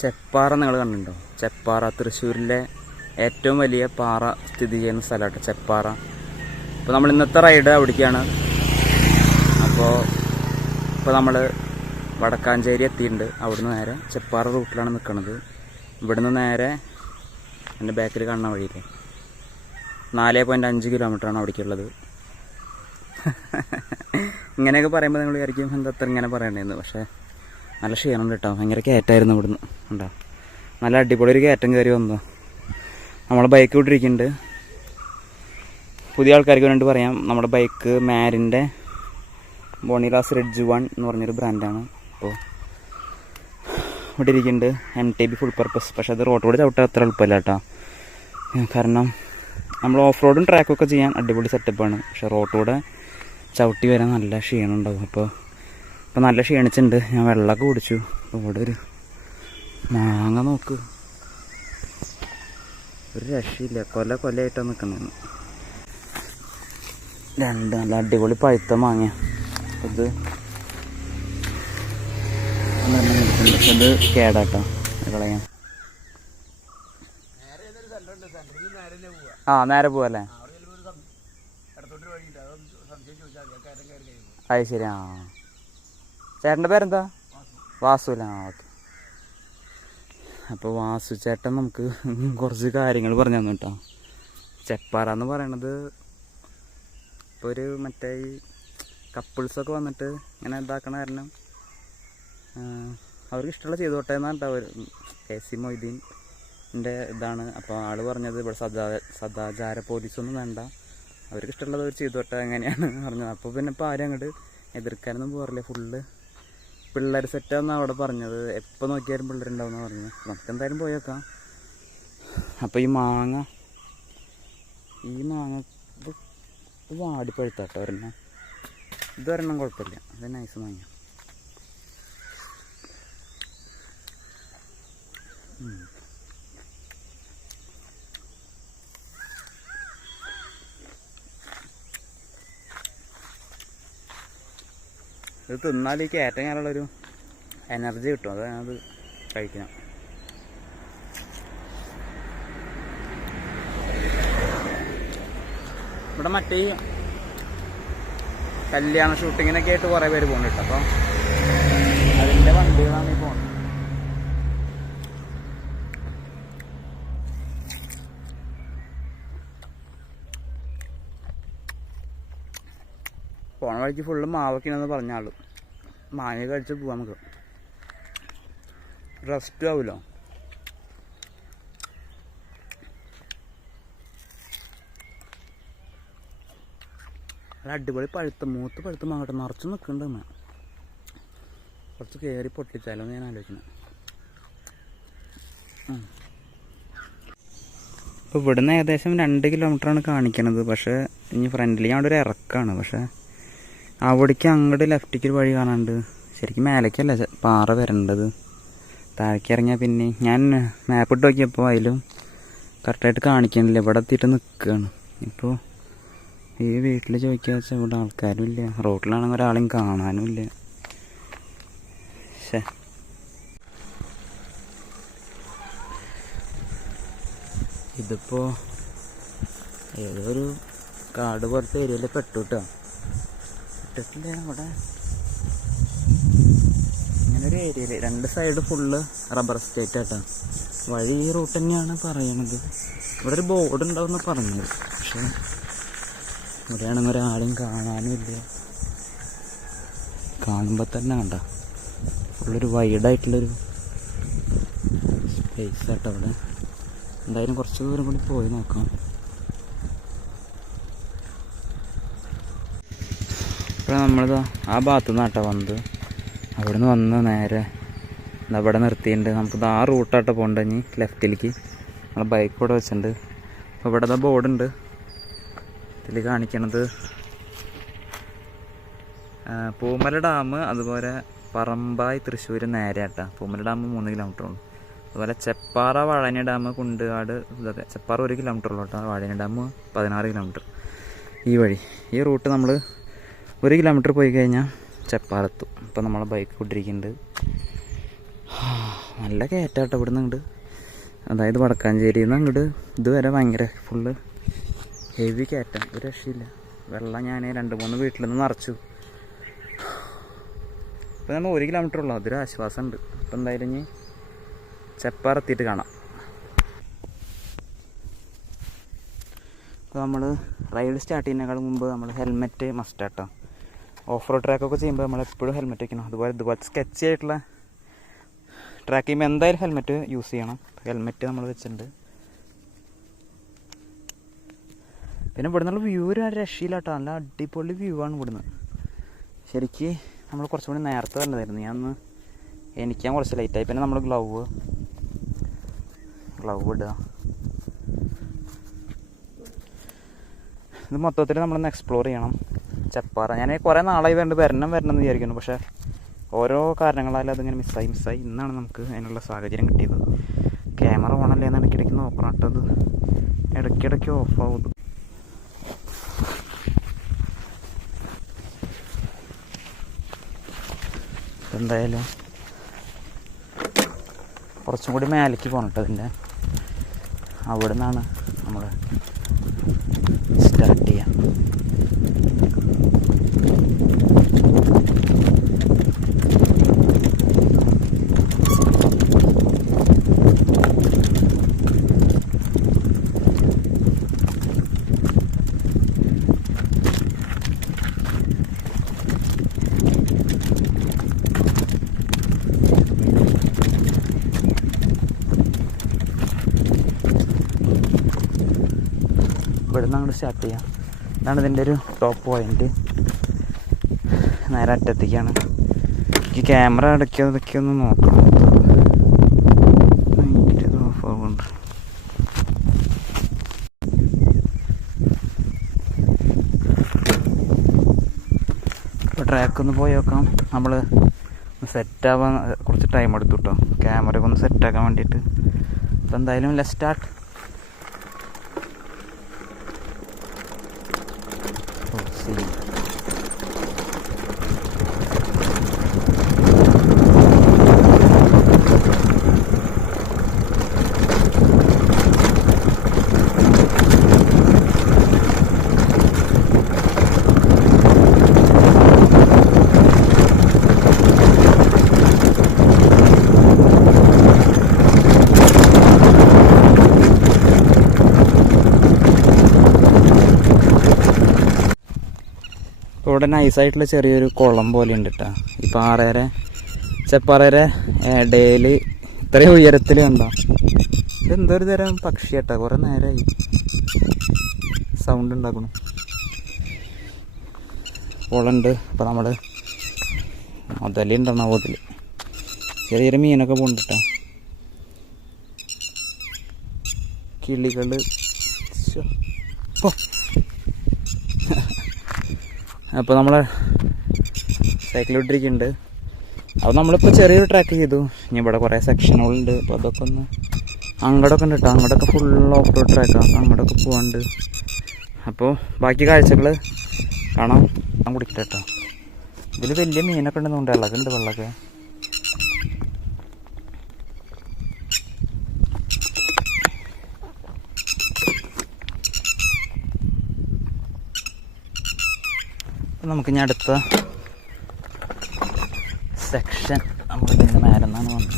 ചെപ്പാറ നിങ്ങൾ കണ്ടിട്ടുണ്ടോ? ചെപ്പാറ തൃശ്ശൂരിലെ ഏറ്റവും വലിയ പാറ സ്ഥിതി ചെയ്യുന്ന സ്ഥലമാട്ടോ ചെപ്പാറ. അപ്പോൾ നമ്മൾ ഇന്നത്തെ റൈഡ് അവിടേക്കാണ്. അപ്പോൾ ഇപ്പോൾ നമ്മൾ വടക്കാഞ്ചേരി എത്തിയിട്ടുണ്ട്. അവിടുന്ന് നേരെ ചെപ്പാറ റൂട്ടിലാണ് നിൽക്കുന്നത് ഇവിടുന്ന് നേരെ എന്റെ ബാക്കിൽ കാണുന്ന വഴിയില്ലേ? നാല് പോയിന്റ് അഞ്ച് കിലോമീറ്ററാണ് അവിടേക്കുള്ളത്. ഇങ്ങനെയൊക്കെ പറയുമ്പോൾ നിങ്ങൾ വിചാരിക്കും എന്താ ഇങ്ങനെ പറയണേന്ന്. പക്ഷേ നല്ല ക്ഷീണം കേട്ടോ. ഭയങ്കര കയറ്റായിരുന്നു ഇവിടുന്ന്. ഉണ്ടോ നല്ല അടിപൊളി ഒരു കയറ്റം കയറി വന്നു. നമ്മൾ ബൈക്ക് വിട്ടിരിക്കുന്നുണ്ട്. പുതിയ ആൾക്കാർക്ക് വേണ്ടി പറയാം. നമ്മുടെ ബൈക്ക് മാരിന്റെ ബോണിറാസ് റെഡ്ജ് വൺ എന്ന് പറഞ്ഞൊരു ബ്രാൻഡാണ്. അപ്പോൾ ഇവിടെ എം ടി ഫുൾ പർപ്പസ് പക്ഷേ അത് റോഡ് കൂടെ ചവിട്ടാൻ അത്ര എളുപ്പമല്ല കേട്ടോ. കാരണം നമ്മൾ ഓഫ് റോഡും ട്രാക്കൊക്കെ ചെയ്യാൻ അടിപൊളി സെറ്റപ്പാണ് പക്ഷെ റോട്ടിലൂടെ ചവിട്ടി വരാൻ നല്ല ക്ഷീണം ഉണ്ടാവും അപ്പോൾ ഇപ്പോൾ നല്ല ക്ഷീണിച്ചിട്ടുണ്ട്. ഞാൻ വെള്ളമൊക്കെ കുടിച്ചു. അപ്പോൾ ഇവിടെ ഒരു മാങ്ങ നോക്ക്. ഒരു രക്ഷയില്ല. കൊല കൊലയായിട്ടാണ് നിൽക്കുന്നത് രണ്ട് നല്ല അടിപൊളി പഴുത്ത മാങ്ങ. ഇത് ഇത് കേടാട്ടോ. കളയാം. ആ നേരെ പോവല്ലേ? അത് ശരി ആ. ചേട്ടന്റെ പേരെന്താ? വാസുല ആ ഓക്കെ. അപ്പോൾ വാസു ചേട്ടൻ നമുക്ക് കുറച്ച് കാര്യങ്ങൾ പറഞ്ഞു തന്നു കേട്ടോ. ചെപ്പാറ എന്ന് പറയണത് ഇപ്പോൾ ഒരു മറ്റേ ഈ കപ്പിൾസൊക്കെ വന്നിട്ട് ഇങ്ങനെ ഇതാക്കണ കാരണം അവർക്ക് ഇഷ്ടമുള്ള ചെയ്തോട്ടെ എന്നാണ് കേട്ടോ കെ സി മൊയ്തീന്റെ ഇതാണ്. അപ്പോൾ ആൾ പറഞ്ഞത് ഇവിടെ സദാ സദാചാര പോലീസൊന്നും വേണ്ട. അവർക്ക് ഇഷ്ടമുള്ളത് അവർ ചെയ്തോട്ടെ എങ്ങനെയാണ് പറഞ്ഞത്. അപ്പോൾ പിന്നെ ഇപ്പോൾ ആരും അങ്ങോട്ട് എതിർക്കാനൊന്നും പോകാറില്ല. ഫുള്ള് പിള്ളേർ സെറ്റാന്ന് അവിടെ പറഞ്ഞത്. എപ്പോൾ നോക്കിയാലും പിള്ളേരുണ്ടാവുന്ന പറഞ്ഞത്. നമുക്ക് എന്തായാലും പോയേക്കാം അപ്പോൾ ഈ മാങ്ങ ഈ മാങ്ങ ഇത് ഇത് വാടി പഴുത്താട്ടോ ഒരെണ്ണം. ഇതൊരെണ്ണം കുഴപ്പമില്ല. ഇത് നൈസ് മാങ്ങ ഉം. ഇത് തിന്നാൽ ഈ കയറ്റം കയറുള്ളൊരു എനർജി കിട്ടും. അത് അത് കഴിക്കണം. ഇവിടെ മറ്റേ കല്യാണ ഷൂട്ടിങ്ങിനൊക്കെ ആയിട്ട് കുറേ പേര് പോകുന്നുണ്ട് അപ്പോൾ അതിന്റെ വണ്ടികളാണ് ഈ പോകുന്നത് പോണ വഴിക്ക് ഫുള്ള് മാവൊക്കെയാണെന്ന് പറഞ്ഞ ആൾ മാങ്ങ കഴിച്ച് പോവാം നമുക്ക്. റെസ്റ്റ് നല്ല അടിപൊളി പഴുത്ത മൂത്ത് പഴുത്ത മാങ്ങട്ടെ നിറച്ച് നിൽക്കുന്നുണ്ട് അമ്മ. കുറച്ച് കയറി പൊട്ടിച്ചാലോ ഞാൻ ആലോചിക്കുന്നത് ഇപ്പോൾ ഇവിടുന്ന് ഏകദേശം രണ്ട് കിലോമീറ്ററാണ് കാണിക്കണത്. പക്ഷേ ഇനി ഫ്രണ്ടിൽ ഞാൻ അവിടെ ഒരു ഇറക്കാണ്. പക്ഷേ അവിടേക്ക് അങ്ങോട്ട് ലെഫ്റ്റിക്ക് ഒരു വഴി കാണാണ്ട് ശരിക്കും മേലേക്കല്ല പാറ വരേണ്ടത്. താഴേക്ക് ഇറങ്ങിയാൽ പിന്നെ ഞാൻ മാപ്പ് ഇട്ട് നോക്കിയപ്പോൾ അതിലും കറക്റ്റായിട്ട് കാണിക്കണില്ല. ഇവിടെ എത്തിയിട്ട് നിൽക്കുകയാണ് ഇപ്പോൾ ഈ വീട്ടിൽ ചോദിക്കുക വെച്ചാൽ ഇവിടെ ആൾക്കാരും ഇല്ല. റോട്ടിലാണെങ്കിൽ ഒരാളെയും കാണാനും ഇല്ല. ശേ ഇതിപ്പോൾ കാട് പോലത്തെ ഏരിയയിൽ പെട്ടു കേട്ടോ പെട്ടിട്ടില്ല അവിടെ. ഇങ്ങനൊരു ഏരിയയിൽ. രണ്ട് സൈഡ് ഫുള്ള് റബ്ബർ സ്റ്റേറ്റ് ആട്ടോ. വഴി ഈ റൂട്ട് തന്നെയാണ് പറയണത്. ഇവിടെ ഒരു ബോർഡ് ഉണ്ടാവുമെന്ന് പറഞ്ഞത്. പക്ഷെ ഇവിടെയാണെങ്കിൽ ഒരാളും കാണാനും ഇല്ല. കാണുമ്പോൾ തന്നെ കണ്ട. ഫുള്ളൊരു വൈഡായിട്ടുള്ളൊരു സ്പേസ് ആട്ടോ അവിടെ എന്തായാലും കുറച്ച് ദൂരം കൂടി പോയി നോക്കാം. ഇപ്പോൾ നമ്മളിതാ ആ ഭാഗത്തു നിന്നാട്ടോ വന്നത്. അവിടെ നിന്ന് വന്ന് നേരെ ഇവിടെ നിർത്തിയിട്ടുണ്ട്. നമുക്ക് ആ റൂട്ടാട്ടോ പോകണ്ട ഇനി ലെഫ്റ്റിലേക്ക് നമ്മൾ ബൈക്ക് ഇവിടെ വെച്ചിട്ടുണ്ട്. അപ്പോൾ ഇവിടെ ബോർഡുണ്ട് ഇതിൽ കാണിക്കണത് പൂമല ഡാം അതുപോലെ പറമ്പായി തൃശ്ശൂർ നേരെ ആട്ടാ. പൂമല ഡാം മൂന്ന് കിലോമീറ്റർ ഉണ്ട് അതുപോലെ ചെപ്പാറ വാഴനി ഡാം കുണ്ടുകാട് ഇതൊക്കെ ചെപ്പാറ ഒരു കിലോമീറ്റർ ഉള്ളൂ കേട്ടോ. വാഴനി ഡാം പതിനാറ് കിലോമീറ്റർ ഈ വഴി. ഈ റൂട്ട് നമ്മൾ ഒരു കിലോമീറ്റർ പോയി കഴിഞ്ഞാൽ ചെപ്പാറത്തു അപ്പോൾ നമ്മളെ ബൈക്ക് കൊണ്ടിരിക്കുന്നുണ്ട് നല്ല കയറ്റാട്ടം ഇവിടെ അങ്ങോട്ട് അതായത് വടക്കാഞ്ചേരിയിൽ നിന്ന് അങ്ങോട്ട് ഇതുവരെ ഭയങ്കര ഫുള്ള് ഹെവി കയറ്റം. ഒരു രക്ഷയില്ല. വെള്ളം ഞാൻ രണ്ട് മൂന്ന് വീട്ടിൽ നിന്ന് നിറച്ചു. ഇപ്പം നമ്മൾ ഒരു കിലോമീറ്റർ ഉള്ളൂ. അതൊരു ആശ്വാസമുണ്ട് അപ്പം എന്തായാലും ഇനി ചെപ്പാറെത്തിയിട്ട് കാണാം. അപ്പോൾ നമ്മൾ റൈഡ് സ്റ്റാർട്ട് ചെയ്യുന്നതിനേക്കാൾ മുമ്പ് നമ്മൾ helmet must auto off road ട്രാക്കൊക്കെ ചെയ്യുമ്പോൾ നമ്മൾ എപ്പോഴും ഹെൽമെറ്റ് വയ്ക്കണം അതുപോലെ ഇതുപോലെ സ്കെച്ച് ആയിട്ടുള്ള ട്രാക്ക് ചെയ്യുമ്പോൾ എന്തായാലും ഹെൽമെറ്റ് യൂസ് ചെയ്യണം. ഹെൽമെറ്റ് നമ്മൾ വെച്ചിട്ടുണ്ട്. പിന്നെ ഇവിടെ നിന്നുള്ള വ്യൂ ഒരു രക്ഷയില്ല കേട്ടോ നല്ല അടിപൊളി വ്യൂ ആണ് ഇവിടുന്ന്. ശരിക്ക് നമ്മൾ കുറച്ചും കൂടി നേരത്തെ വന്നതായിരുന്നു. ഞാൻ ഒന്ന് എനിക്കാൻ കുറച്ച് ലേറ്റായി പിന്നെ നമ്മൾ ഗ്ലൗവ് ഗ്ലൗവ് ഇടുക. ഇത് മൊത്തത്തിൽ നമ്മളൊന്ന് എക്സ്പ്ലോർ ചെയ്യണം. ചെപ്പാറ. ഞാൻ കുറേ നാളായി വേണ്ട വരണം വരണം എന്ന് വിചാരിക്കുന്നു. പക്ഷേ ഓരോ കാരണങ്ങളാലും അതിങ്ങനെ മിസ്സായി മിസ്സായി ഇന്നാണ് നമുക്ക് അതിനുള്ള സാഹചര്യം കിട്ടിയത്. ക്യാമറ ഓണല്ലേ എന്ന് ഇടയ്ക്കിടയ്ക്ക് നോക്കണട്ടത് ഇടയ്ക്കിടയ്ക്ക് ഓഫ് ആവുന്നത്. എന്തായാലും കുറച്ചും കൂടി മേലേക്ക് പോകണം അവിടെ നിന്നാണ് നമ്മൾ സ്റ്റാർട്ട് ചെയ്യാം. ഇവിടെ നിന്ന് അങ്ങോട്ട് സ്റ്റാർട്ട് ചെയ്യാം. ഇതാണ് ഇതിന്റെ ഒരു ടോപ്പ് പോയിന്റ് നേരെ അറ്റത്തേക്കാണ്. എനിക്ക് ക്യാമറ ഇടയ്ക്ക് അതൊക്കെ ഒന്ന് നോക്കണം. ഓഫ് ആവുന്നുണ്ട് ഇപ്പോൾ ട്രാക്ക് ഒന്ന് പോയി നോക്കാം. നമ്മൾ സെറ്റാവാൻ കുറച്ച് ടൈം എടുത്തു കേട്ടോ ക്യാമറ ഒന്ന് സെറ്റാക്കാൻ വേണ്ടിയിട്ട്. അപ്പോൾ എന്തായാലും ലെറ്റ് സ്റ്റാർട്ട് ഇവിടെ നൈസായിട്ടുള്ള ചെറിയൊരു കുളം പോലെ ഉണ്ട് കേട്ടോ ഈ പാറയുടെ ചെപ്പാറയുടെ ഡെയിലി ഇത്രയും ഉയരത്തിൽ കണ്ടോ? ഇതെന്തൊരു തരം പക്ഷി കേട്ടോ കുറേ നേരമായി സൗണ്ട് ഉണ്ടാക്കണം. കുളമുണ്ട് അപ്പം നമ്മൾ മുതലുണ്ടെണ്ണ മുതൽ ചെറിയ ചെറിയ മീനൊക്കെ പോകുന്നുണ്ട് കേട്ടോ കിളികൾ. ഓ അപ്പോൾ നമ്മൾ സൈക്കിൾ വിട്ടിരിക്കുന്നുണ്ട് അപ്പോൾ നമ്മളിപ്പോൾ ചെറിയൊരു ട്രാക്ക് ചെയ്തു. ഇനി ഇവിടെ കുറേ സെക്ഷനുകളുണ്ട് അപ്പോൾ അതൊക്കെ ഒന്ന് അങ്ങോട്ടൊക്കെ ഉണ്ട് കേട്ടോ അങ്ങോട്ടൊക്കെ ഫുൾ ഓഫ് റോഡ് ട്രാക്കാണ് അങ്ങോട്ടൊക്കെ പോകാണ്ട് അപ്പോൾ ബാക്കി കാഴ്ചകൾ കാണാം. ഞാൻ കുടിക്കട്ടെ കേട്ടോ ഇതിൽ വലിയ മീനൊക്കെ ഉണ്ടെന്നുണ്ട്. ഇളകുണ്ട് വെള്ളമൊക്കെ നമുക്ക് ഇനി അടുത്ത സെക്ഷൻ നമ്മൾ ഇതിന്റെ മേലെ നിന്നാണ് വന്നത്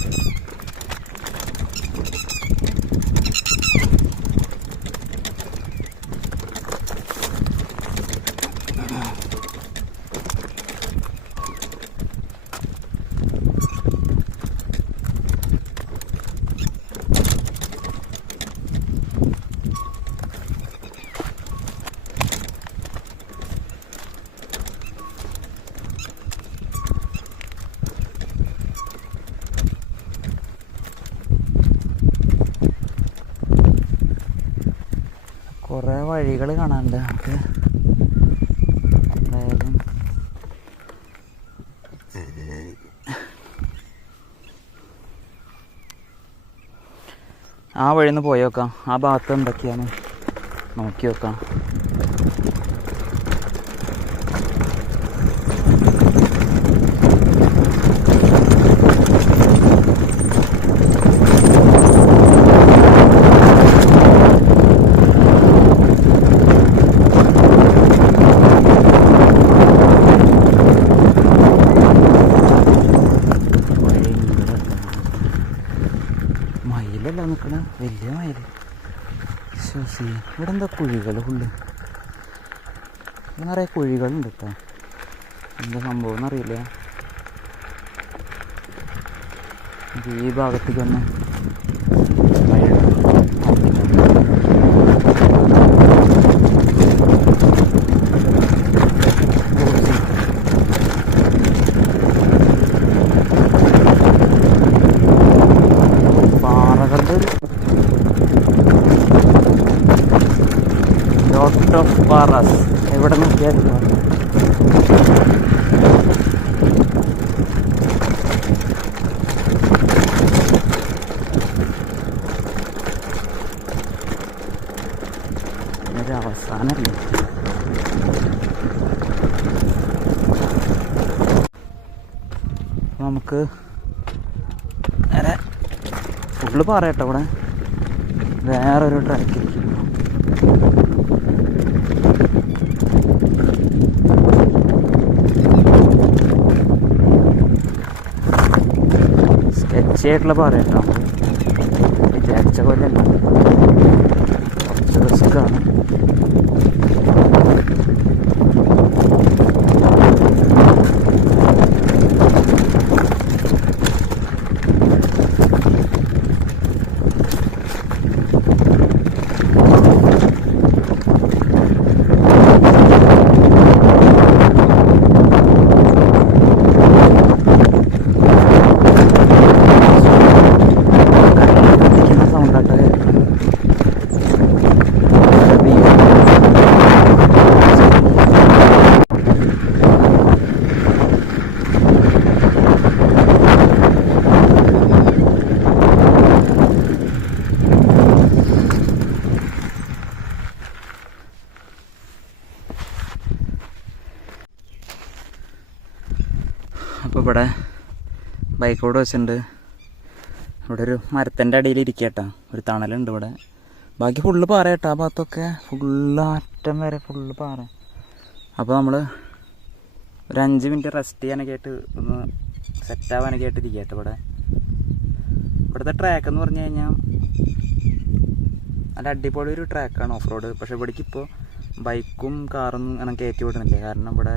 കുറേ വഴികൾ കാണാനുണ്ട്. നമുക്ക് എന്തായാലും ആ വഴിന്ന് പോയി നോക്കാം. ആ ഭാഗത്ത് എന്തൊക്കെയാണ്? നോക്കി നോക്കാം. നിൽക്കണ വലിയ മയിൽ ശ്വസി ഇവിടെ എന്താ കുഴികൾ ഫുള്ള്? നിറയെ കുഴികളുണ്ട് കേട്ടോ എന്താ സംഭവം എന്നറിയില്ല. ഈ ഭാഗത്തേക്ക് ഒന്ന് പാറകളുടെ ലോട്ട് ഓഫ് പാറസ് എവിടെ നോക്കിയാലും കാണാം. അവസാനമല്ലേ നമുക്ക് നേരെ ഫുള്ള് പാറയട്ടോ ഇവിടെ. വേറൊരു ട്രാക്കിലേക്ക് സ്കെച്ച് ആയിട്ടുള്ള പാറയട്ടോ. വിചാരിച്ച പോലെ കുറച്ച് റിസ്ക്കാണ് കത്തിക്കുന്ന സൗണ്ടാട്ടോ അപ്പോൾ ഇവിടെ ബൈക്കോട് വെച്ചിട്ടുണ്ട്. ഇവിടെ ഒരു മരത്തിന്റെ അടിയിൽ ഇരിക്കട്ടോ ഒരു തണലുണ്ട് ഇവിടെ. ബാക്കി ഫുള്ള് പാറ കേട്ടോ. ആ ഭാഗത്തൊക്കെ ഫുള്ള് അറ്റം വരെ ഫുള്ള് പാറ. അപ്പോൾ നമ്മൾ ഒരു അഞ്ച് മിനിറ്റ് റെസ്റ്റ് ചെയ്യാനൊക്കെ ആയിട്ട് ഒന്ന് സെറ്റ് ആവാനൊക്കെ ആയിട്ട് ഇരിക്കുക കേട്ടോ ഇവിടെ. ഇവിടുത്തെ ട്രാക്ക് എന്ന് പറഞ്ഞു കഴിഞ്ഞാൽ നല്ല അടിപൊളി ഒരു ട്രാക്കാണ് ഓഫ് റോഡ് പക്ഷേ ഇവിടേക്ക് ഇപ്പോൾ ബൈക്കും കാറും അങ്ങനെ കയറ്റി വിടുന്നില്ല. കാരണം ഇവിടെ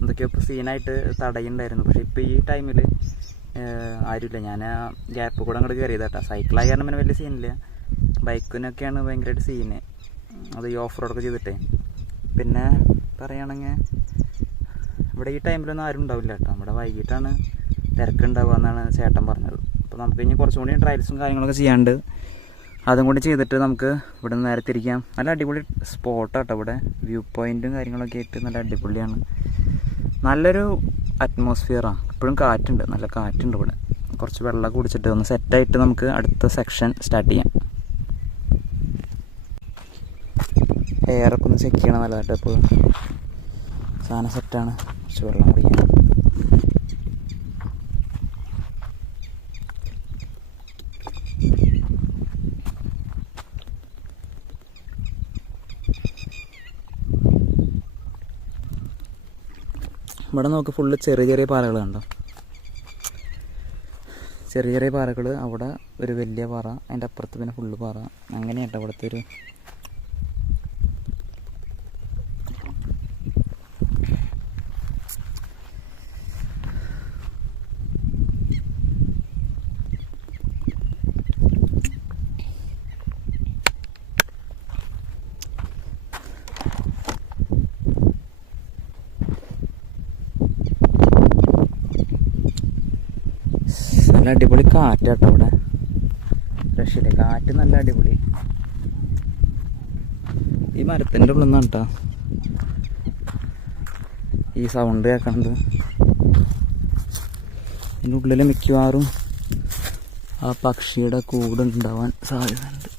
എന്തൊക്കെയോ ഇപ്പോൾ സീനായിട്ട് തടയുണ്ടായിരുന്നു പക്ഷേ ഇപ്പോൾ ഈ ടൈമിൽ ആരുമില്ല ഞാൻ ആ ഗ്യാപ്പ് കൂടെ അങ്ങോട്ട് കയറിയത് കേട്ടോ സൈക്കിളായ കാരണം പിന്നെ വലിയ സീനില്ല ബൈക്കിനൊക്കെയാണ് ഭയങ്കരമായിട്ട് സീന് അത് ഈ ഓഫ് റോഡൊക്കെ ചെയ്തിട്ടേ. പിന്നെ പറയുകയാണെങ്കിൽ ഇവിടെ ഈ ടൈമിലൊന്നും ആരും ഉണ്ടാവില്ല കേട്ടോ നമ്മുടെ വൈകിട്ടാണ് തിരക്കുണ്ടാവുക എന്നാണ് ചേട്ടൻ പറഞ്ഞത്. അപ്പോൾ നമുക്ക് ഇനി കുറച്ചും കൂടി ട്രയൽസും കാര്യങ്ങളൊക്കെ ചെയ്യാണ്ട് അതും കൂടി ചെയ്തിട്ട് നമുക്ക് ഇവിടെ നിന്ന് നേരെ തിരിക്കാം. നല്ല അടിപൊളി സ്പോട്ടാട്ടോ ഇവിടെ. വ്യൂ പോയിന്റും കാര്യങ്ങളൊക്കെ ആയിട്ട് നല്ല അടിപൊളിയാണ്. നല്ലൊരു അറ്റ്മോസ്ഫിയറാണ് ഇപ്പോഴും കാറ്റുണ്ട്. നല്ല കാറ്റുണ്ട് ഇവിടെ. കുറച്ച് വെള്ളം കുടിച്ചിട്ട് ഒന്ന് സെറ്റായിട്ട് നമുക്ക് അടുത്ത സെക്ഷൻ സ്റ്റാർട്ട് ചെയ്യാം. എയറൊക്കെ ഒന്ന് ചെക്ക് ചെയ്യണം നല്ലതായിട്ട് ഇപ്പോൾ സാധനം സെറ്റാണ് കുറച്ച് വെള്ളം കുടിക്കാം. ഇവിടെ നോക്ക് ഫുള്ള് ചെറിയ ചെറിയ പാറകൾ കണ്ടോ? ചെറിയ ചെറിയ പാറകൾ അവിടെ ഒരു വലിയ പാറ അതിന്റെ അപ്പുറത്ത് പിന്നെ ഫുള്ള് പാറ. അങ്ങനെയാട്ടോ അവിടുത്തെ ഒരു അടിപൊളി കാറ്റാട്ടോ അവിടെ. രക്ഷയില്ല? കാറ്റ് നല്ല അടിപൊളി. ഈ മരത്തിന്റെ ഉള്ളിൽ നിന്നാണ് കേട്ടോ ഈ സൗണ്ട് കേൾക്കണത് ഇതിന്റെ ഉള്ളിൽ മിക്കവാറും ആ പക്ഷിയുടെ കൂടുണ്ടാവാൻ സാധ്യതയുണ്ട്.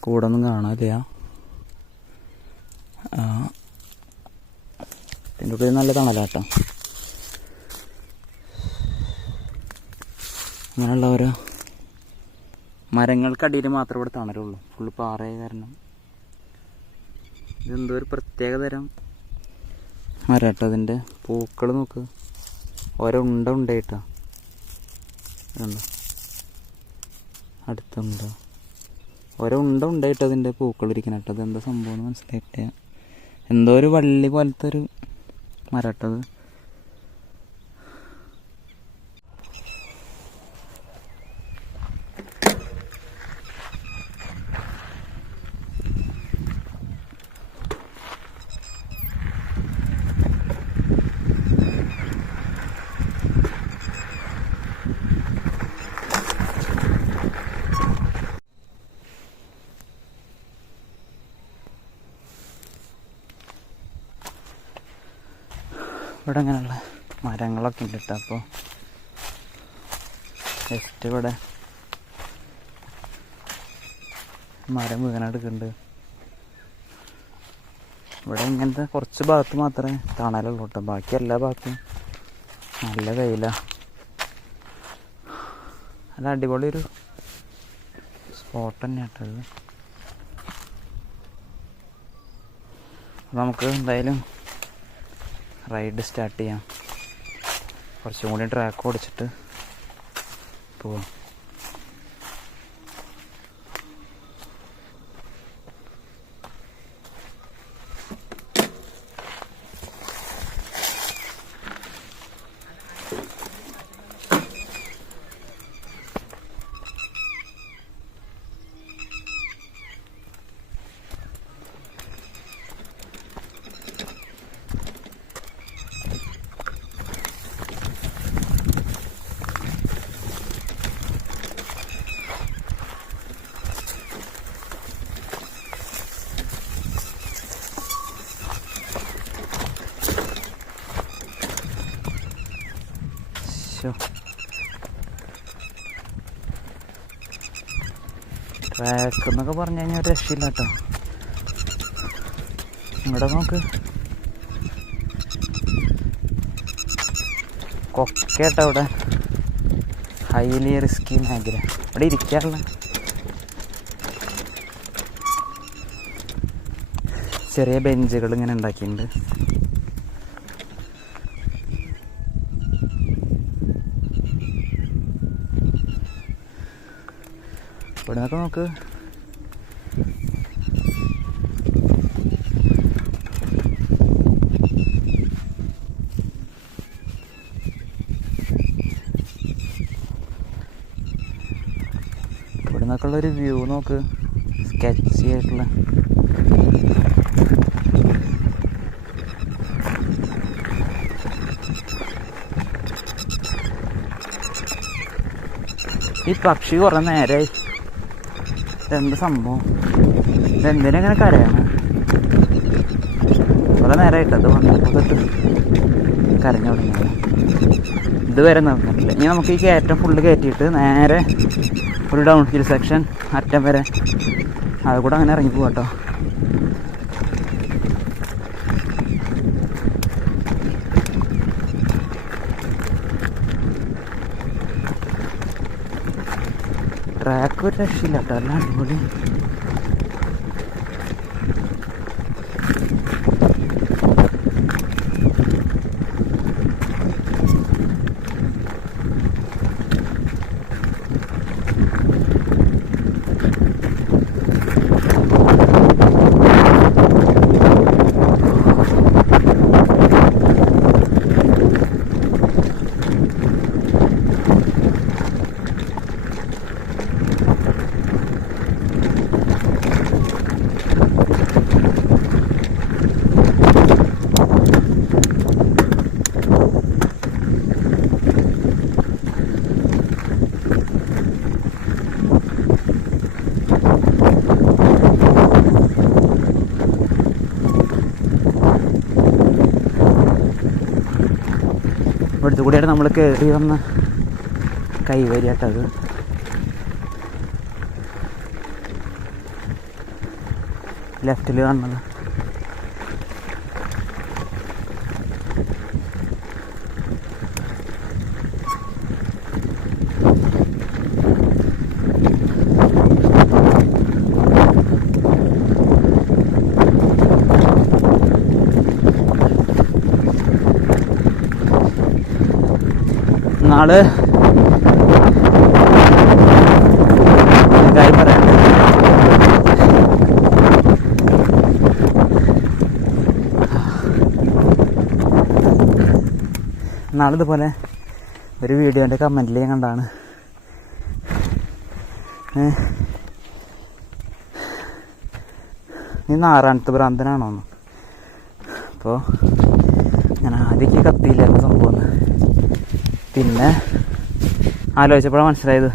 കൂടൊന്നും ആ. ഇതിന്റെ ഉള്ളിൽ നല്ല തണലാട്ടോ. അങ്ങനെയുള്ള ഓരോ മരങ്ങൾക്കടിയിൽ മാത്രമേ ഇവിടെ തണലുള്ളൂ. ഫുള്ള് പാറയ കാരണം. ഇതെന്തോ ഒരു പ്രത്യേക തരം മരട്ടോ അതിന്റെ പൂക്കൾ നോക്ക്. ഓരോ ഉണ്ട ഉണ്ടായിട്ടാ കണ്ടോ അടുത്തുണ്ടോ ഓരോ ഉണ്ട ഉണ്ടായിട്ട് അതിന്റെ പൂക്കൾ ഇരിക്കണം കേട്ടോ. അതെന്താ സംഭവം എന്ന് മനസ്സിലായിട്ടില്ല. എന്തോ ഒരു വള്ളി പോലത്തെ ഒരു മരട്ടത് ഇവിടെ അങ്ങനെയുള്ള മരങ്ങളൊക്കെ ഉണ്ട് കേട്ടോ അപ്പോൾ ജസ്റ്റ് ഇവിടെ. മരം വീണെടുക്കുന്നുണ്ട് ഇവിടെ ഇങ്ങനത്തെ കുറച്ച് ഭാഗത്ത് മാത്രമേ തണലുള്ളൂ കേട്ടോ. ബാക്കി എല്ലാ ഭാഗത്തും നല്ല വെയില. നല്ല അടിപൊളി ഒരു സ്പോട്ട് തന്നെ കേട്ടോ ഇത്. നമുക്ക് എന്തായാലും റൈഡ് സ്റ്റാർട്ട് ചെയ്യാം. കുറച്ചും കൂടി ട്രാക്ക് ഓടിച്ചിട്ട് പോവാം ശോ. ട്രാക്ക് എന്നൊക്കെ പറഞ്ഞു കഴിഞ്ഞാൽ ഒരു രക്ഷയില്ല കേട്ടോ ഇവിടെ നോക്ക്. കൊക്കേട്ടോ ഇവിടെ ഹൈലി റിസ്കി മേഖല. ഇവിടെ ഇരിക്കാറില്ല. ചെറിയ ബെഞ്ചുകൾ ഇങ്ങനെ ഉണ്ടാക്കിയിട്ടുണ്ട്. ഇവിടെ നിന്നൊക്കെ നോക്ക്. ഇവിടെ നിന്നൊക്കെയുള്ള ഒരു വ്യൂ നോക്ക്. സ്കെച്ച് ആയിട്ടുള്ള. ഈ പക്ഷി കുറേ നേരമായി ഇതെന്ത് സംഭവം? ഇതെന്തിനാ ഇങ്ങനെ കരയാണ്? കുറെ നേരമായിട്ട് വന്നപ്പോൾ തൊട്ട് കരഞ്ഞു തുടങ്ങിയത്. ഇതുവരെ നടന്നിട്ടില്ല. ഇനി നമുക്ക് ഈ കയറ്റം ഫുള്ള് കയറ്റിയിട്ട് നേരെ ഒരു ഡൗൺ ഹിൽ സെക്ഷൻ അറ്റം വരെ. അത് കൂടെ അങ്ങനെ ഇറങ്ങി പോവാട്ടോ. ട്രാക്ക് ഒരു രക്ഷയില്ല കേട്ടോ എല്ലാം കൂടിയാണ് നമ്മൾ കയറി വന്ന കൈവരിയാട്ടത് ലെഫ്റ്റിൽ കാണുന്നത്. നാൾ. കാര്യം പറയാനുണ്ട് നാളിതുപോലെ ഒരു വീഡിയോന്റെ കമന്റിൽ ഞാൻ കണ്ടാണ്. നീ നാറാണത്ത് ഭ്രാന്തനാണോന്ന്. അപ്പോൾ ഞാൻ ആദ്യമൊക്കെ കത്തിയില്ലായിരുന്നു സംഭവം എന്ന്. പിന്നെ ആലോചിച്ചപ്പോഴാണ് മനസ്സിലായത്.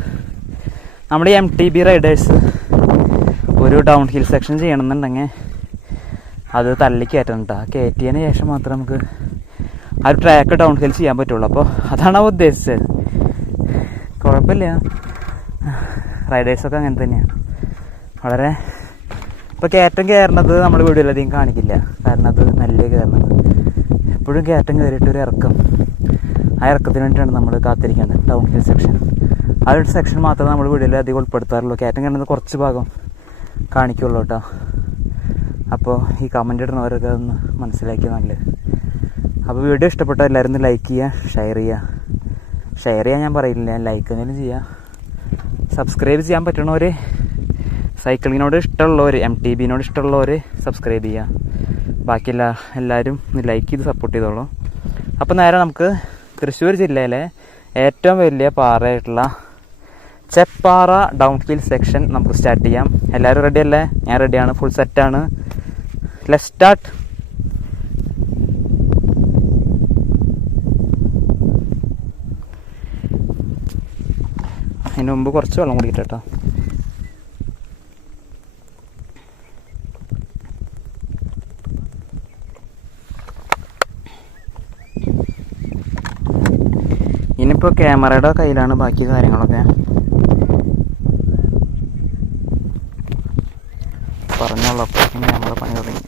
നമ്മുടെ എം ടി ബി റൈഡേഴ്സ് ഒരു ഡൗൺ ഹിൽ സെക്ഷൻ ചെയ്യണമെന്നുണ്ടെങ്കിൽ അത് തള്ളി കയറ്റണം കേട്ടോ കയറ്റിയതിന് ശേഷം മാത്രമേ നമുക്ക് ആ ഒരു ട്രാക്ക് ഡൗൺ ഹിൽ ചെയ്യാൻ പറ്റുള്ളൂ. അപ്പോൾ അതാണ് അവ ഉദ്ദേശിച്ചത്. കുഴപ്പമില്ല. റൈഡേഴ്സൊക്കെ അങ്ങനെ തന്നെയാണ് വളരെ ഇപ്പോൾ കയറ്റം കയറണത് നമ്മൾ വീടുകളിലധികം കാണിക്കില്ല. കാരണം അത് നല്ല കയറണത്. എപ്പോഴും കയറ്റം കയറിയിട്ടൊരു ഇറക്കം. ആ ഇറക്കത്തിന് വേണ്ടിയിട്ടാണ് നമ്മൾ കാത്തിരിക്കുന്നത് ഡൗൺ ഹിൽ സെക്ഷൻ ആ ഒരു സെക്ഷൻ മാത്രമേ നമ്മൾ വീഡിയോയിൽ അധികം ഉൾപ്പെടുത്താറുള്ളൂ. കയറ്റം കിടന്ന് കുറച്ച് ഭാഗം കാണിക്കുള്ളൂ കേട്ടോ. അപ്പോൾ ഈ കമന്റ് ഇടുന്നവരൊക്കെ ഒന്ന് മനസ്സിലാക്കിയത് നല്ലത്. അപ്പോൾ വീഡിയോ ഇഷ്ടപ്പെട്ട എല്ലാവരും ലൈക്ക് ചെയ്യുക ഷെയർ ചെയ്യുക ഷെയർ ചെയ്യാൻ ഞാൻ പറയില്ല ലൈക്ക് എന്തെങ്കിലും ചെയ്യുക സബ്സ്ക്രൈബ് ചെയ്യാൻ പറ്റണവർ സൈക്ലിങ്ങിനോട് ഇഷ്ടമുള്ളവർ എം ടി ബിനോട് ഇഷ്ടമുള്ളവർ സബ്സ്ക്രൈബ് ചെയ്യുക ബാക്കി എല്ലാ എല്ലാവരും ലൈക്ക് ചെയ്ത് സപ്പോർട്ട് ചെയ്തോളൂ. അപ്പോൾ നേരെ നമുക്ക് തൃശ്ശൂർ ജില്ലയിലെ ഏറ്റവും വലിയ പാറയായിട്ടുള്ള ചെപ്പാറ ഡൗൺ ഹിൽ സെക്ഷൻ നമുക്ക് സ്റ്റാർട്ട് ചെയ്യാം. എല്ലാവരും റെഡി അല്ലേ? ഞാൻ റെഡിയാണ് ഫുൾ സെറ്റാണ് ലെറ്റ് സ്റ്റാർട്ട് അതിന് മുമ്പ് കുറച്ച് വെള്ളം കുടിക്കട്ടെ കേട്ടോ. ഇനിയിപ്പോൾ ക്യാമറയുടെ കയ്യിലാണ് ബാക്കി കാര്യങ്ങളൊക്കെ. പറഞ്ഞോളൂ അപ്പോഴേക്കും ക്യാമറ പണി തുടങ്ങി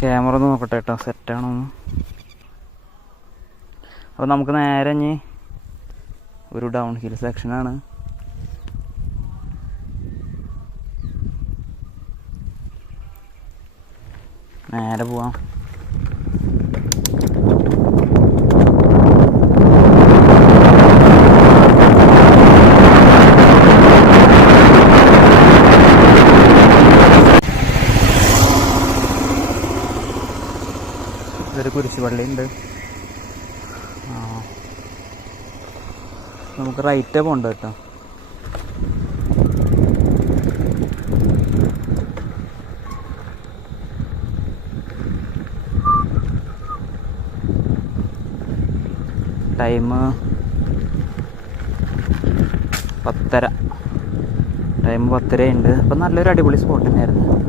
ക്യാമറ ഒന്ന് നോക്കട്ടെ കേട്ടോ സെറ്റാണോ അപ്പോൾ നമുക്ക് നേരെ ഇനി ഒരു ഡൗൺ ഹിൽ സെക്ഷനാണ് നേരെ പോവാം. ഇതൊരു പള്ളിയുണ്ട് നമുക്ക് റൈറ്റേ പോകണ്ട കേട്ടോ. ടൈം പത്തര. ടൈം പത്തര ഉണ്ട് അപ്പം നല്ലൊരു അടിപൊളി സ്പോട്ട് തന്നെയായിരുന്നു.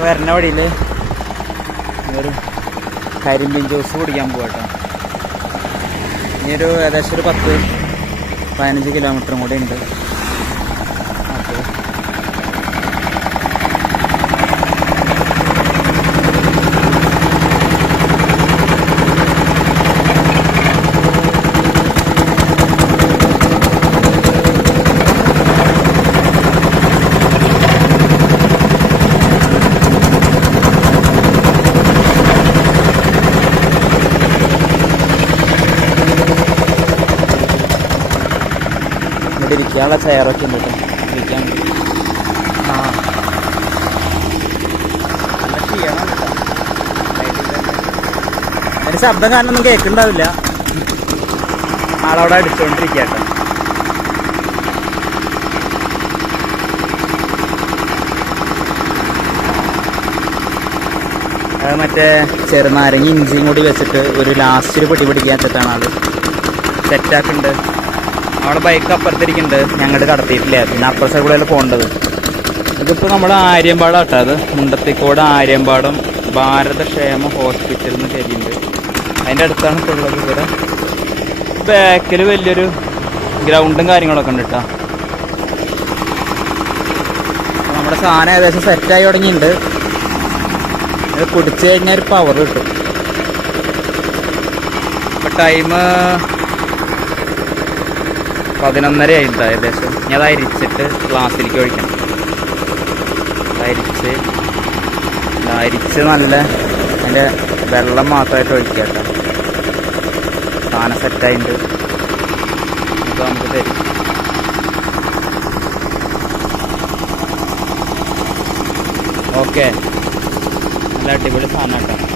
വരുന്ന വഴിയിൽ ഒരു കരിമ്പിൻ ജ്യൂസ് കുടിക്കാൻ പോകട്ടോ ഇനിയൊരു ഏകദേശം ഒരു പത്ത് പതിനഞ്ച് കിലോമീറ്ററും കൂടി ഉണ്ട് അപ്പോൾ ഇവിടെ ഇരിക്കാനുള്ള ചെയറൊക്കെ ഉണ്ട് കേട്ടോ. ഇരിക്കാൻ ആ ശബ്ദം കാരണം ഒന്നും കേൾക്കുന്നുണ്ടാവില്ല ആളവിടെ അടിച്ചുകൊണ്ടിരിക്കുക കേട്ടോ അത് മറ്റേ ചെറുനാരങ്ങ ഇഞ്ചിയും കൂടി വെച്ചിട്ട് ഒരു ലാസ്റ്റ് ഒരു പിടി പിടിക്കാൻ വെച്ചിട്ടാണ് ആൾ സെറ്റാക്കുന്നുണ്ട് അവിടെ ബൈക്ക് അപ്പുറത്തിരിക്കുന്നുണ്ട്. ഞങ്ങളുടെ കടത്തിയിട്ടില്ല. പിന്നെ അപ്പുറ കൂടെ പോകേണ്ടത്. ഇതിപ്പോൾ നമ്മുടെ ആര്യമ്പാടം കേട്ടോ അത് മുണ്ടത്തിക്കോട് ആര്യമ്പാടം ഭാരതക്ഷേമ ഹോസ്പിറ്റൽ എന്ന് അതിന്റെ അടുത്താണ് ഇപ്പോൾ ഉള്ളത് ഇവിടെ. ബാക്കിൽ വലിയൊരു ഗ്രൗണ്ടും കാര്യങ്ങളൊക്കെ ഉണ്ട് കേട്ടോ നമ്മുടെ സാധനം ഏകദേശം സെറ്റായി തുടങ്ങിയിട്ടുണ്ട്. ഇത് കുടിച്ചു കഴിഞ്ഞാൽ ഒരു പവർ കിട്ടും. ടൈം പതിനൊന്നര ആയിട്ടുണ്ട് ഏകദേശം. ഞാൻ അത് അരിച്ചിട്ട് ഗ്ലാസ്സിലേക്ക് ഒഴിക്കണം. അരിച്ച് അരിച്ച് നല്ല അതിന്റെ വെള്ളം മാത്രമായിട്ട് ഒഴിക്കുക കേട്ടോ. സാധനം സെറ്റായിട്ടുണ്ട് അപ്പോൾ നമുക്ക് തരും. ഓക്കെ നല്ല അടിപൊളി സാധനം കേട്ടോ.